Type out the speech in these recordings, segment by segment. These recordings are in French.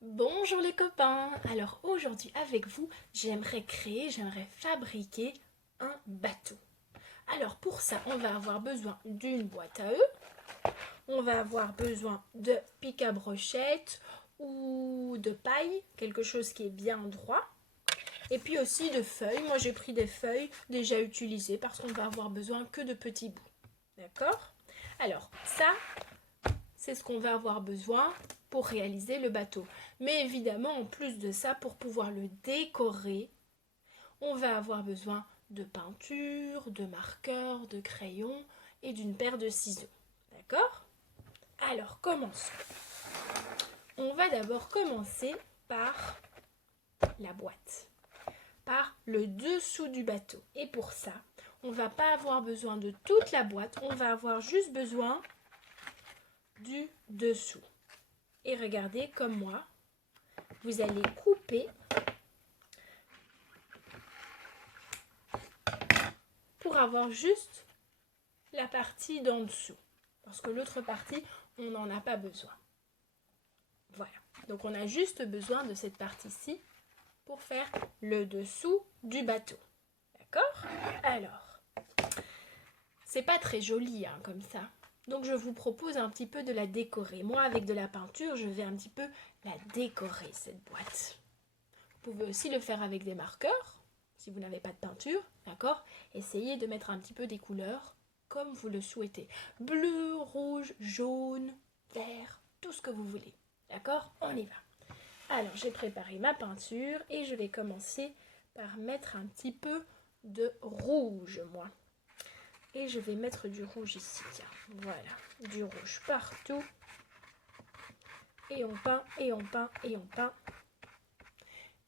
Bonjour les copains. Alors aujourd'hui avec vous, j'aimerais fabriquer un bateau. Alors pour ça, on va avoir besoin d'une boîte à œufs, on va avoir besoin de pic à brochette ou de paille, quelque chose qui est bien droit. Et puis aussi de feuilles. Moi j'ai pris des feuilles déjà utilisées parce qu'on va avoir besoin que de petits bouts. D'accord? Alors ça, c'est ce qu'on va avoir besoin pour réaliser le bateau. Mais évidemment, en plus de ça, pour pouvoir le décorer, on va avoir besoin de peinture, de marqueurs, de crayons et d'une paire de ciseaux. D'accord? Alors, commençons. On va d'abord commencer par la boîte, par le dessous du bateau. Et pour ça, on ne va pas avoir besoin de toute la boîte, on va avoir juste besoin du dessous. Et regardez comme moi, vous allez couper pour avoir juste la partie d'en dessous. Parce que l'autre partie, on n'en a pas besoin. Voilà. Donc on a juste besoin de cette partie-ci pour faire le dessous du bateau. D'accord? Alors, c'est pas très joli hein, comme ça. Donc je vous propose un petit peu de la décorer. Moi, avec de la peinture, je vais un petit peu la décorer, cette boîte. Vous pouvez aussi le faire avec des marqueurs, si vous n'avez pas de peinture, d'accord? Essayez de mettre un petit peu des couleurs comme vous le souhaitez. Bleu, rouge, jaune, vert, tout ce que vous voulez. D'accord? On y va. Alors, j'ai préparé ma peinture et je vais commencer par mettre un petit peu de rouge, moi. Et je vais mettre du rouge ici, tiens. Voilà, du rouge partout. Et on peint, et on peint, et on peint.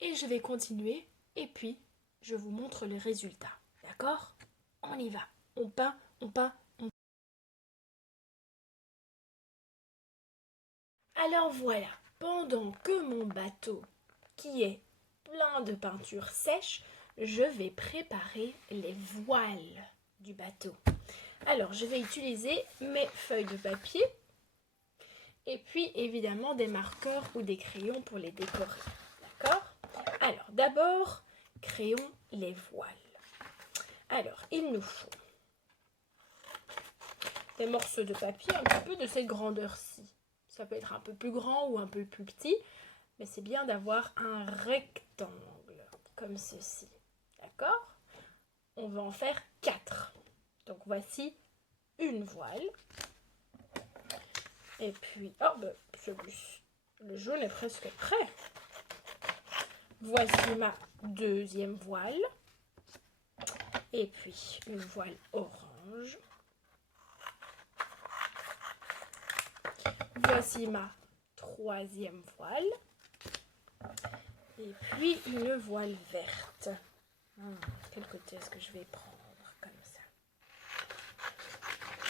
Et je vais continuer et puis je vous montre les résultats. D'accord? On y va. On peint, on peint, on peint. Alors voilà, pendant que mon bateau, qui est plein de peinture sèche, je vais préparer les voiles du bateau. Alors je vais utiliser mes feuilles de papier et puis évidemment des marqueurs ou des crayons pour les décorer. D'accord? Alors d'abord, créons les voiles. Alors, il nous faut des morceaux de papier un petit peu de cette grandeur-ci. Ça peut être un peu plus grand ou un peu plus petit, mais c'est bien d'avoir un rectangle comme ceci. D'accord? On va en faire 4. Donc voici une voile. Et puis, oh ben, le jaune est presque prêt. Voici ma deuxième voile. Et puis une voile orange. Voici ma troisième voile. Et puis une voile verte. Quel côté est-ce que je vais prendre comme ça?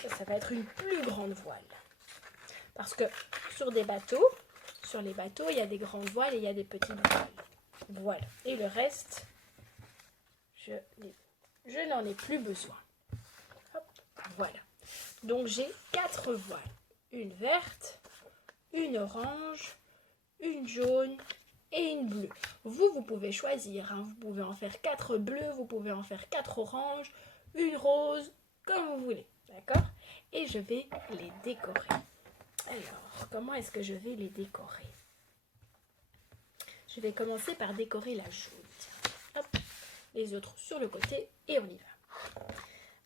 Ça va être une plus grande voile. Parce que sur les bateaux, il y a des grandes voiles et il y a des petites voiles. Voilà. Et le reste, je n'en ai plus besoin. Hop, voilà. Donc j'ai 4 voiles. Une verte, une orange, une jaune et une bleue. Vous pouvez choisir. Hein. Vous pouvez en faire 4 bleus, vous pouvez en faire 4 oranges, une rose, comme vous voulez. D'accord? Et je vais les décorer. Alors, comment est-ce que je vais les décorer? Je vais commencer par décorer la jaune. Hop, les autres sur le côté et on y va.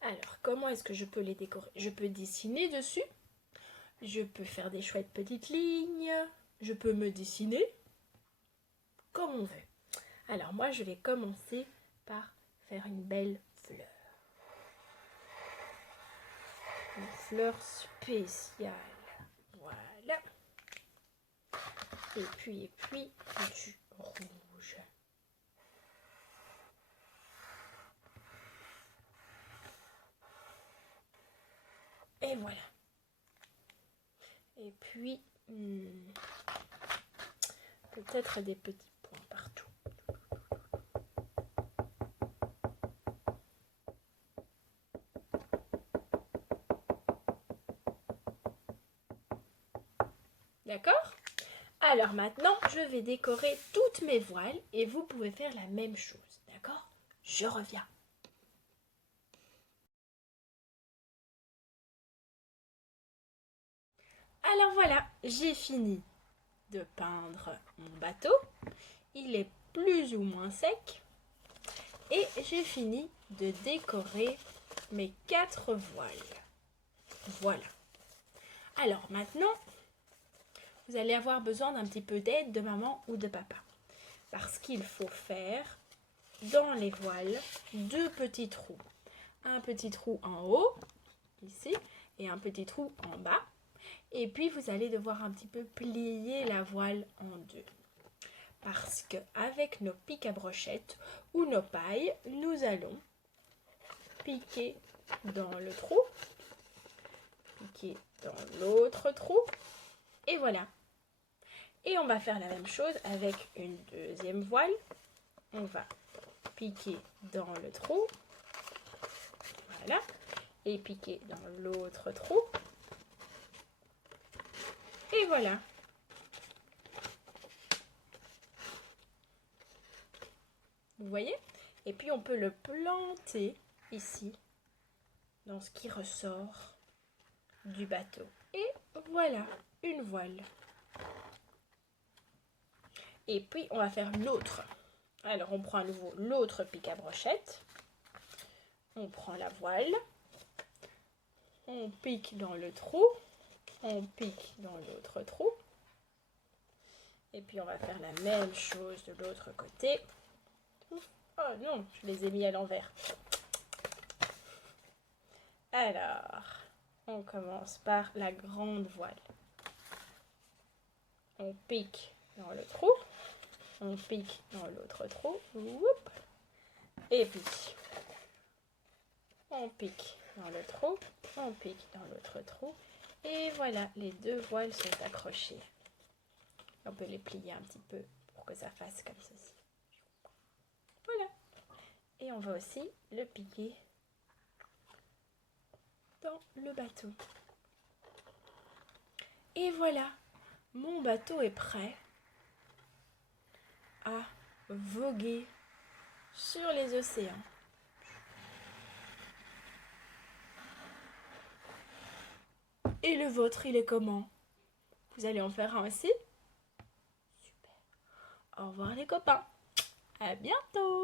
Alors, comment est-ce que je peux les décorer? Je peux dessiner dessus. Je peux faire des chouettes petites lignes. Je peux me dessiner comme on veut. Alors, moi, je vais commencer par faire une belle fleur. Une fleur spéciale. Voilà. Et puis, du rouge. Et voilà. Et puis, peut-être des petits points partout. D'accord? Alors, Alors maintenant, je vais décorer toutes mes voiles et vous pouvez faire la même chose, d'accord? Je reviens. Alors voilà, j'ai fini de peindre mon bateau. Il est plus ou moins sec. Et j'ai fini de décorer mes 4 voiles. Voilà. Alors maintenant, vous allez avoir besoin d'un petit peu d'aide de maman ou de papa. Parce qu'il faut faire dans les voiles 2 petits trous. Un petit trou en haut, ici, et un petit trou en bas. Et puis vous allez devoir un petit peu plier la voile en deux. Parce qu'avec nos pics à brochettes ou nos pailles, nous allons piquer dans le trou, piquer dans l'autre trou, et voilà. Et on va faire la même chose avec une deuxième voile. On va piquer dans le trou, voilà, et piquer dans l'autre trou, et voilà. Vous voyez? Et puis on peut le planter ici, dans ce qui ressort du bateau. Et voilà, une voile. Et puis on va faire l'autre. Alors on prend à nouveau l'autre pic à brochette. On prend la voile. On pique dans le trou. On pique dans l'autre trou. Et puis on va faire la même chose de l'autre côté. Oh non, je les ai mis à l'envers. Alors, on commence par la grande voile. On pique dans le trou. On pique dans l'autre trou. Oup. Et puis, on pique dans le trou. On pique dans l'autre trou. Et voilà, les 2 voiles sont accrochées. On peut les plier un petit peu pour que ça fasse comme ceci. Voilà. Et on va aussi le piquer dans le bateau. Et voilà, mon bateau est prêt à voguer sur les océans. Et le vôtre, il est comment? Vous allez en faire un aussi? Super. Au revoir les copains. À bientôt.